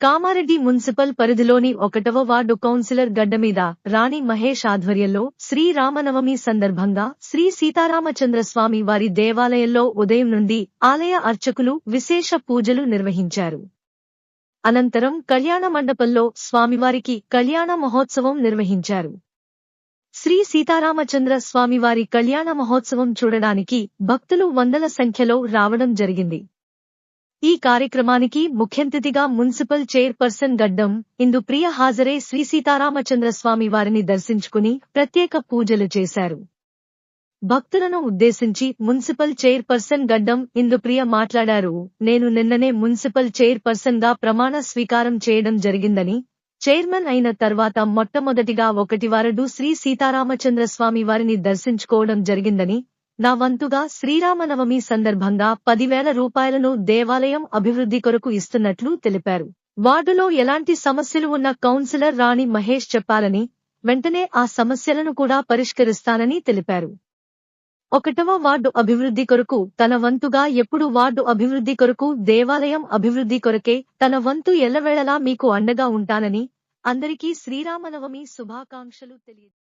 Kamareddy municipal పరిధిలోని 1వ ward councillor Gaddamida రాణి మహేష్ ఆధ్వర్యంలో శ్రీరామనవమి సందర్భంగా శ్రీ సీతారామచంద్రస్వామి వారి దేవాలయంలో ఉదయం నుండి ఆలయ అర్చకులు విశేష పూజలు నిర్వహించారు. అనంతరం కళ్యాణ మండపంలో స్వామివారికి కళ్యాణ మహోత్సవం నిర్వహించారు. శ్రీ సీతారామచంద్ర స్వామివారి కళ్యాణ మహోత్సవం చూడడానికి భక్తులు వందల సంఖ్యలో రావడం జరిగింది. ఈ కార్యక్రమానికి ముఖ్యంతిథిగా మున్సిపల్ చైర్పర్సన్ గడ్డం ఇందుప్రియ హాజరై శ్రీ సీతారామచంద్ర స్వామి వారిని దర్శించుకుని ప్రత్యేక పూజలు చేశారు. భక్తులను ఉద్దేశించి మున్సిపల్ చైర్పర్సన్ గడ్డం ఇందుప్రియ మాట్లాడారు. నేను నిన్ననే మున్సిపల్ చైర్పర్సన్ గా ప్రమాణ స్వీకారం చేయడం జరిగిందని, చైర్మన్ అయిన తర్వాత మొట్టమొదటిగా 1 వార్డు శ్రీ సీతారామచంద్రస్వామి వారిని దర్శించుకోవడం జరిగిందని, నా వంతుగా శ్రీరామనవమి సందర్భంగా 10,000 రూపాయలను దేవాలయం అభివృద్ధి కొరకు ఇస్తున్నట్లు తెలిపారు. వార్డులో ఎలాంటి సమస్యలు ఉన్న కౌన్సిలర్ రాణి మహేష్ చెప్పాలని, వెంటనే ఆ సమస్యలను కూడా పరిష్కరిస్తానని తెలిపారు. 1వ వార్డు అభివృద్ధి కొరకు తన వంతుగా ఎప్పుడు వార్డు అభివృద్ధి కొరకు దేవాలయం అభివృద్ధి కొరకే తన వంతు ఎల్లవేళలా మీకు అండగా ఉంటానని అందరికీ శ్రీరామనవమి శుభాకాంక్షలు తెలియజేశారు.